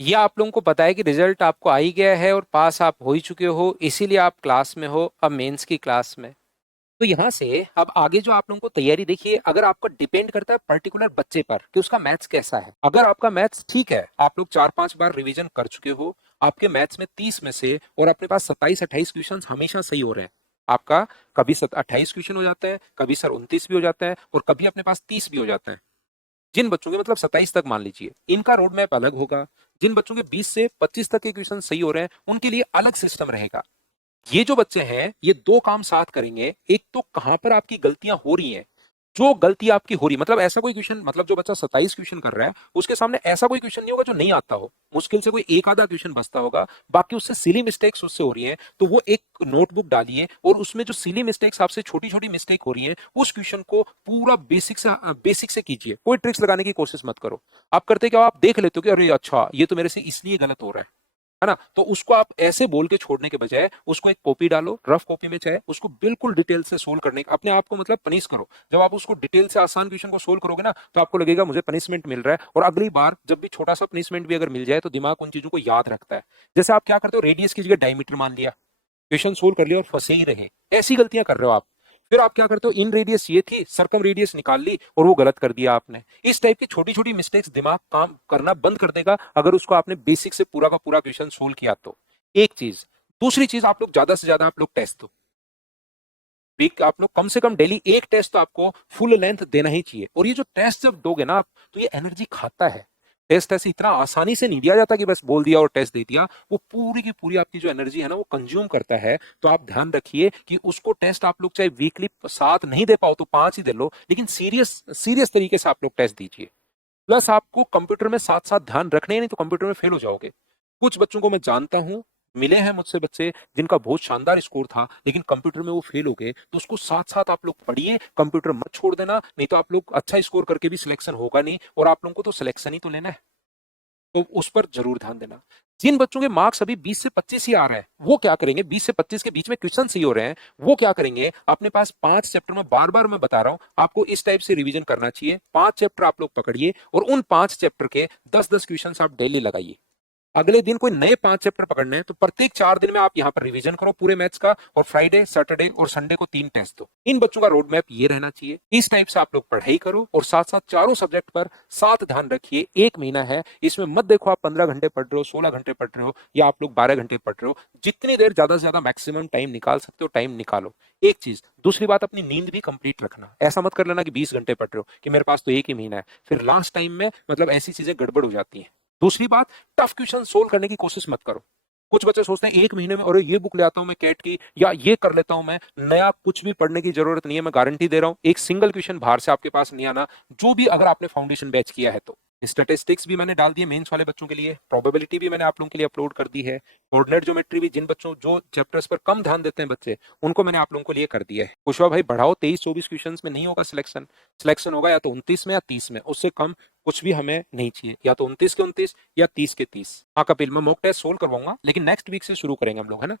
ये आप लोगों को पता है कि रिजल्ट आपको आ ही गया है और पास आप हो ही चुके हो, इसीलिए आप क्लास में हो, अब मेंस की क्लास में। तो यहाँ से अब आगे जो आप लोगों को तैयारी, देखिए अगर आपका डिपेंड करता है पर्टिकुलर बच्चे पर कि उसका मैथ्स कैसा है। अगर आपका मैथ्स ठीक है, आप लोग 4-5 बार रिवीजन कर चुके हो, आपके मैथ्स में 30 में से और अपने पास 27-28 क्वेश्चन हमेशा सही हो रहे हैं आपका, कभी 28 क्वेश्चन हो जाता है, कभी सर 29 भी हो जाता है, और कभी अपने पास 30 भी हो जाता है। जिन बच्चों के मतलब 27 तक मान लीजिए, इनका रोड मैप अलग होगा। जिन बच्चों के 20 से 25 तक के क्वेश्चन सही हो रहे हैं, उनके लिए अलग सिस्टम रहेगा। ये जो बच्चे हैं, ये दो काम साथ करेंगे। एक तो कहां पर आपकी गलतियां हो रही हैं, जो गलती आपकी हो रही, मतलब ऐसा कोई क्वेश्चन, मतलब जो बच्चा 27 क्वेश्चन कर रहा है उसके सामने ऐसा कोई क्वेश्चन नहीं होगा जो नहीं आता हो, मुश्किल से कोई एक आधा क्वेश्चन बचता होगा, बाकी उससे सिली मिस्टेक्स उससे हो रही हैं। तो वो एक नोटबुक डालिए और उसमें जो सिली मिस्टेक्स आपसे छोटी छोटी मिस्टेक हो रही है, उस क्वेश्चन को पूरा बेसिक से कीजिए, कोई ट्रिक्स लगाने की कोशिश मत करो। आप करते क्या, आप देख लेते हो कि अरे अच्छा ये तो मेरे से इसलिए गलत हो रहा है ना, तो उसको आप ऐसे बोल के छोड़ने के बजाय उसको एक कॉपी डालो, रफ कॉपी में चाहे, उसको बिल्कुल डिटेल से सोल्व करने का अपने आप को मतलब पनिश करो। जब आप उसको डिटेल से आसान क्वेश्चन को सोल्व करोगे ना, तो आपको लगेगा मुझे पनिशमेंट मिल रहा है, और अगली बार जब भी छोटा सा पनिशमेंट भी अगर मिल जाए तो दिमाग उन चीजों को याद रखता है। जैसे आप क्या करते हो, रेडियस की जगह डायमीटर मान लिया, क्वेश्चन सोल्व कर लिया और फंसे ही रहे, ऐसी गलतियां कर रहे हो आप। फिर आप क्या करते हो, इन रेडियस ये थी, सरकम रेडियस निकाल ली और वो गलत कर दिया आपने। इस टाइप की छोटी छोटी मिस्टेक्स दिमाग काम करना बंद कर देगा अगर उसको आपने बेसिक से पूरा का पूरा क्वेश्चन सोल्व किया तो। एक चीज। दूसरी चीज, आप लोग ज्यादा से ज्यादा आप लोग टेस्ट दो। वीक आप लोग कम से कम डेली एक टेस्ट तो आपको फुल लेंथ देना ही चाहिए। और ये जो टेस्ट जब दोगे ना आप, तो ये एनर्जी खाता है। टेस्ट ऐसे इतना आसानी से नहीं दिया जाता कि बस बोल दिया और टेस्ट दे दिया, वो पूरी की पूरी आपकी जो एनर्जी है ना वो कंज्यूम करता है। तो आप ध्यान रखिए कि उसको टेस्ट आप लोग चाहे वीकली 7 नहीं दे पाओ तो 5 ही दे लो, लेकिन सीरियस सीरियस तरीके से आप लोग टेस्ट दीजिए। प्लस आपको कंप्यूटर में साथ साथ ध्यान रखने ही, नहीं तो कंप्यूटर में फेल हो जाओगे। कुछ बच्चों को मैं जानता हूं, मिले हैं मुझसे बच्चे जिनका बहुत शानदार स्कोर था, लेकिन कंप्यूटर में वो फेल हो गए। तो उसको साथ साथ आप लोग पढ़िए, कंप्यूटर मत छोड़ देना, नहीं तो आप लोग अच्छा स्कोर करके भी सिलेक्शन होगा नहीं, और आप लोगों को तो सिलेक्शन ही तो लेना है। तो उस पर जरूर ध्यान देना। जिन बच्चों के मार्क्स अभी 20 से 25 ही आ रहे हैं, वो क्या करेंगे, 20 से 25 के बीच में क्वेश्चन सही हो रहे हैं, वो क्या करेंगे, अपने पास 5 चैप्टर में, बार बार मैं बता रहा हूं आपको इस टाइप से रिवीजन करना चाहिए। 5 चैप्टर आप लोग पकड़िए और उन 5 चैप्टर के 10-10 क्वेश्चन आप डेली लगाइए। अगले दिन कोई नए 5 चैप्टर पकड़ने हैं तो प्रत्येक 4 दिन में आप यहाँ पर रिवीजन करो पूरे मैथ्स का, और फ्राइडे सैटरडे और संडे को 3 टेस्ट दो। इन बच्चों का रोड मैप ये रहना चाहिए। इस टाइप से आप लोग पढ़ाई करो और साथ साथ चारों सब्जेक्ट पर साथ ध्यान रखिए। 1 महीना है, इसमें मत देखो आप 15 घंटे पढ़ रहे हो, 16 घंटे पढ़ रहे हो, या आप लोग 12 घंटे पढ़ रहे हो। जितनी देर ज्यादा से ज्यादा मैक्सिमम टाइम निकाल सकते हो टाइम निकालो। एक चीज, दूसरी बात, अपनी नींद भी कंप्लीट रखना। ऐसा मत कर लेना कि 20 घंटे पढ़ रहे हो कि मेरे पास तो 1 ही महीना है, फिर लास्ट टाइम में मतलब ऐसी चीजें गड़बड़ हो जाती हैं। दूसरी बात, टफ क्वेश्चन सोल्व करने की कोशिश मत करो। कुछ बच्चे सोचते हैं 1 महीने में अरे ये बुक ले आता हूं मैं कैट की, या ये कर लेता हूं मैं, नया कुछ भी पढ़ने की जरूरत नहीं है। मैं गारंटी दे रहा हूं, एक सिंगल क्वेश्चन बाहर से आपके पास नहीं आना, जो भी अगर आपने फाउंडेशन बैच किया है तो। स्टैटिस्टिक्स भी मैंने डाल दिए मेंस वाले बच्चों के लिए, प्रोबेबिलिटी भी मैंने आप लोगों के लिए अपलोड कर दी है, कोऑर्डिनेट ज्योमेट्री भी जिन बच्चों जो चैप्टर्स पर कम ध्यान देते हैं बच्चे, उनको मैंने आप लोगों को लिए कर दिया है। कुशवा भाई बढ़ाओ, 23-24 क्वेश्चन में नहीं होगा सिलेक्शन। सिलेक्शन होगा या तो 29 में या 30 में, उससे कम कुछ भी हमें नहीं चाहिए, या तो 29 के 29 या 30 के 30। हाँ कपिल, मैं मॉक टेस्ट सोल्व करवाऊंगा, लेकिन नेक्स्ट वीक से शुरू करेंगे हम लोग, है ना।